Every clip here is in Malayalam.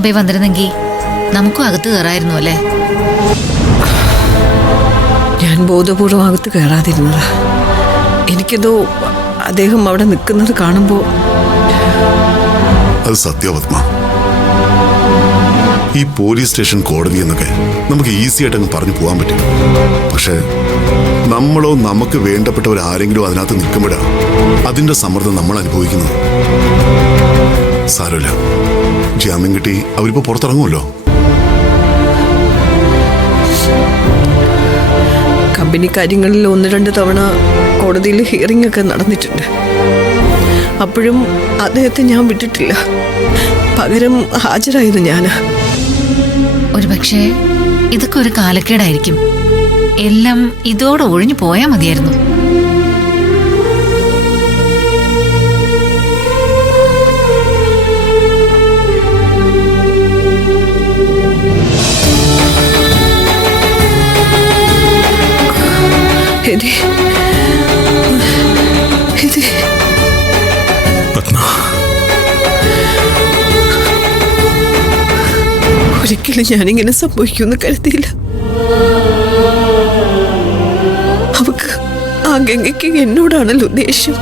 മുമ്പേ വന്നിരുന്നെങ്കിൽ നമുക്കും അകത്ത് കയറായിരുന്നു അല്ലേ? ഞാൻ ബോധപൂർവം അകത്ത് കയറാതിരുന്നതാ. എനിക്കെന്തോ അദ്ദേഹം അവിടെ നിൽക്കുന്നത് കാണുമ്പോ. അത് സത്യപത്മ. ഈ പോലീസ് സ്റ്റേഷൻ, കോടതി എന്നൊക്കെ നമുക്ക് ഈസി ആയിട്ട് അങ്ങ് പറഞ്ഞു പോകാൻ പറ്റും. പക്ഷെ നമ്മളോ നമുക്ക് വേണ്ടപ്പെട്ടവർ ആരെങ്കിലും അതിനകത്ത് നിൽക്കുമ്പോഴാണ് അതിന്റെ സമ്മർദ്ദം നമ്മൾ അനുഭവിക്കുന്നത്. സാരമില്ല, ജാമ്യം കിട്ടി അവരിപ്പോ പുറത്തിറങ്ങുമല്ലോ. കമ്പനി കാര്യങ്ങളിൽ 1-2 തവണ കോടതിയിൽ ഹിയറിംഗ് ഒക്കെ നടന്നിട്ടുണ്ട്. അപ്പോഴും അദ്ദേഹത്തെ ഞാൻ വിട്ടിട്ടില്ല. പകരം ഹാജരായത് ഞാനാ. ഒരുപക്ഷെ ഇതൊക്കെ ഒരു കാലക്കേടായിരിക്കും. എല്ലാം ഇതോടെ ഒഴിഞ്ഞു പോയാൽ മതിയായിരുന്നു. ഒരിക്കലും ഞാനിങ്ങനെ സംഭവിക്കുമെന്ന് കരുതിയില്ല. അവക്ക് ആ ഗംഗയ്ക്ക് എന്നോടാണല്ലോ ദേഷ്യം,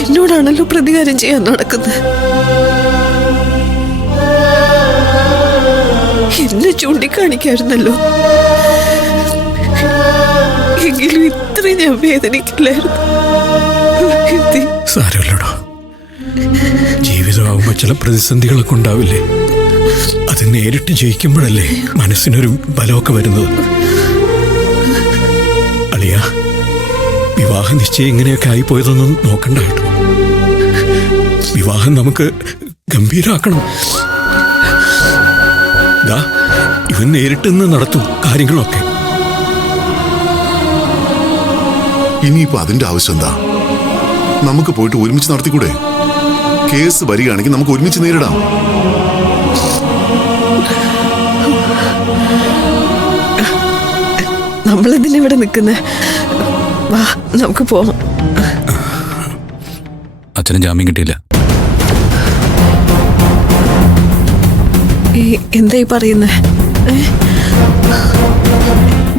എന്നോടാണല്ലോ പ്രതികാരം ചെയ്യാൻ നടക്കുന്നത്. എന്നെ ചൂണ്ടിക്കാണിക്കായിരുന്നല്ലോ. എങ്കിലും ഇത്രയും ഞാൻ വേദനിക്കില്ലായിരുന്നു. സാരമില്ലടാ, ജീവിതമാകുമ്പോ ചില പ്രതിസന്ധികളൊക്കെ ഉണ്ടാവില്ലേ? അത് നേരിട്ട് ജയിക്കുമ്പോഴല്ലേ മനസ്സിനൊരു ബലമൊക്കെ വരുന്നത്. അളിയ, വിവാഹ നിശ്ചയം ഇങ്ങനെയൊക്കെ ആയിപ്പോയതൊന്നും നോക്കണ്ട കേട്ടോ. വിവാഹം നമുക്ക് ഗംഭീരാക്കണം. ഇവൻ നേരിട്ട് നിന്ന് നടത്തും കാര്യങ്ങളൊക്കെ. ഇനിയിപ്പോ അതിന്റെ ആവശ്യം എന്താ? നമുക്ക് പോയിട്ട് ഒരുമിച്ച് നടത്തിക്കൂടെ? കേസ് വരികയാണെങ്കിൽ നമുക്ക് ഒരുമിച്ച് നേരിടാം. നമ്മളെന്തിനിവിടെ നിൽക്കുന്നേ? വാ, നമുക്ക് പോവാം. അച്ഛനും ജാമ്യം കിട്ടിയില്ല. എന്തായി പറയുന്നേ?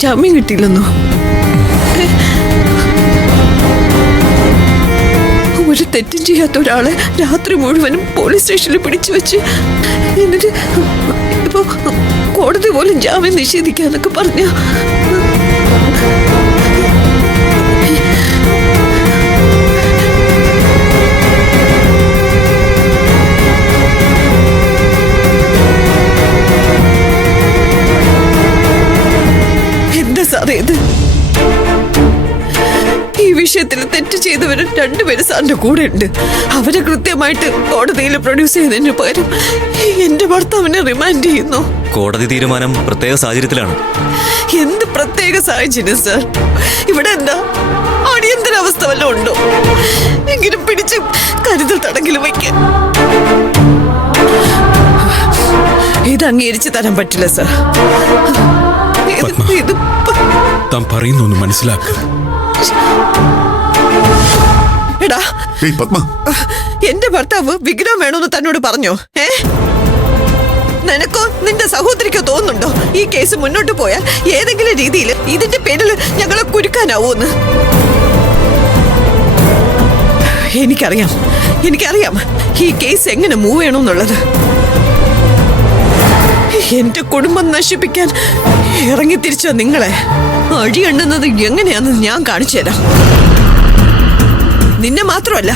ജാമ്യം കിട്ടിയില്ലെന്നോ? ഒരു തെറ്റും ചെയ്യാത്ത ഒരാളെ രാത്രി മുഴുവനും പോലീസ് സ്റ്റേഷനിൽ പിടിച്ചു വെച്ച് എന്നിട്ട് ഇപ്പൊ കോടതി പോലും ജാമ്യം നിഷേധിക്കാന്നൊക്കെ പറഞ്ഞ എന്താ സാറേ ഇത്? ഈ വിഷയത്തിൽ തെറ്റ് ചെയ്തവരും 2 പേര് സാറിന്റെ കൂടെ ഉണ്ട്. അവരെ കൃത്യമായിട്ട് കോടതിയിൽ പ്രൊഡ്യൂസ് ചെയ്യുന്നതിന് പകരം എന്റെ ഭർത്താവിനെ റിമാൻഡ് ചെയ്യുന്നു. കോടതി തീരുമാനം പ്രത്യേക സാഹചര്യത്തിലാണ്. എന്ത് പ്രത്യേക സാഹചര്യം സാർ? ഇവിടെ എന്താ അടിയന്തരാവസ്ഥ വല്ലതും ഉണ്ടോ? എങ്കിലും പിടിച്ച് കരുതൽ തടങ്കിൽ വയ്ക്കാൻ ഇത് അംഗീകരിച്ച് തരാൻ പറ്റില്ല സാർ. താൻ പറയുന്നൊന്ന് മനസ്സിലാക്കുക. എടാ പത്മ, എന്റെ ഭർത്താവ് വിഗ്രഹം വേണമെന്ന് തന്നോട് പറഞ്ഞോ? നിനക്കോ നിന്റെ സഹോദരിക്കോ തോന്നുന്നുണ്ടോ ഈ കേസ് മുന്നോട്ട് പോയാൽ ഏതെങ്കിലും രീതിയിൽ ഇതിന്റെ പേരിൽ ഞങ്ങളെ കുരുക്കാനാവൂന്ന്? എനിക്കറിയാം ഈ കേസ് എങ്ങനെ മൂവ് ചെയ്യണമെന്നുള്ളത്. എന്റെ കുടുംബം നശിപ്പിക്കാൻ ഇറങ്ങി തിരിച്ച നിങ്ങളെ അഴി എണ്ണുന്നത് എങ്ങനെയാണെന്ന് ഞാൻ കാണിച്ചു തരാം. നിന്നെ മാത്രമല്ല,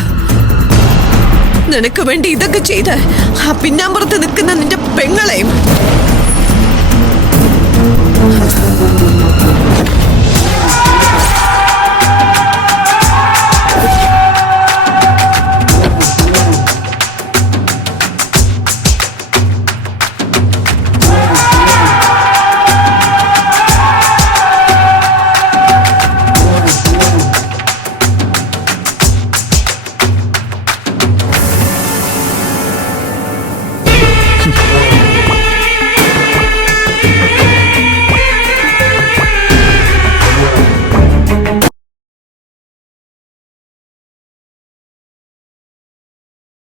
നിനക്ക് വേണ്ടി ഇതൊക്കെ ചെയ്ത് ആ പിന്നാമ്പുറത്ത് നിൽക്കുന്ന നിന്റെ പെങ്ങളെയും